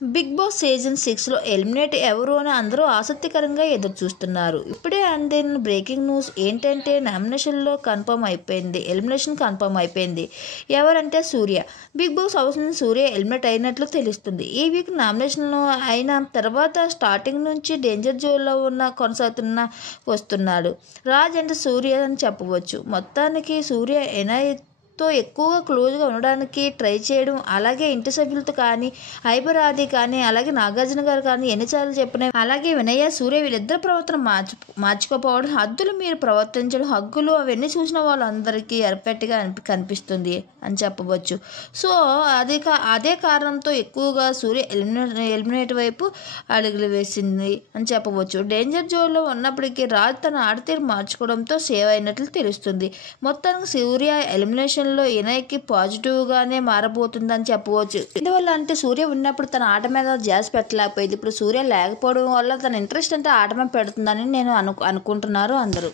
Big boss season 6లో eliminate ఎవరు అని అందరూ ఆసక్తికరంగా ఎదురు చూస్తున్నారు. ఇప్పుడే అందిన బ్రేకింగ్ న్యూస్ ఏంటంటే ఎలిమినేషన్ కన్ఫర్మ్ అయిపోయింది. ఎవరంటే సూర్య. బిగ్ బాస్ హౌస్ నుంచి సూర్య ఎలిమినేట్ అయినట్లు తెలుస్తుంది. ఈ వీక్ నామినేషన్ అయిన తర్వాత స్టార్టింగ్ నుంచి డేంజర్ జోన్లో వస్తున్నాడు. రాజ్ అంటే సూర్య అని చెప్పవచ్చు. మొత్తానికి సూర్య తో ఎక్కువగా క్లోజ్గా ఉండడానికి ట్రై చేయడం, అలాగే ఇంటి సభ్యులతో కానీ, హైపర్ ఆది కానీ, అలాగే నాగార్జున గారు కానీ ఎన్నిసార్లు చెప్పిన, అలాగే వినయ్య సూర్య వీళ్ళిద్దరు ప్రవర్తన మార్చుకోపోవడం, హద్దులు మీరు ప్రవర్తించడం, హగ్గులు అవన్నీ చూసిన వాళ్ళందరికీ ఎర్పెట్గా కనిపిస్తుంది అని చెప్పవచ్చు. సో అదే కారణంతో ఎక్కువగా సూర్య ఎలిమినేట్ వైపు అడుగులు వేసింది అని చెప్పవచ్చు. డేంజర్ జోన్లో ఉన్నప్పటికీ రాజ్ తన ఆడతీరు మార్చుకోవడంతో సేవ్ అయినట్లు తెలుస్తుంది. మొత్తానికి సూర్య ఎలిమినేషన్ వినయ్కి పాజిటివ్ గానే మారబోతుందని చెప్పవచ్చు. ఎందువల్ల అంటే సూర్య ఉన్నప్పుడు తన ఆట మీద ధ్యాస పెట్టలేకపోయింది. ఇప్పుడు సూర్య లేకపోవడం వల్ల తన ఇంట్రెస్ట్ అంటే ఆట మీద పెడుతుందని నేను అనుకుంటున్నారు అందరూ.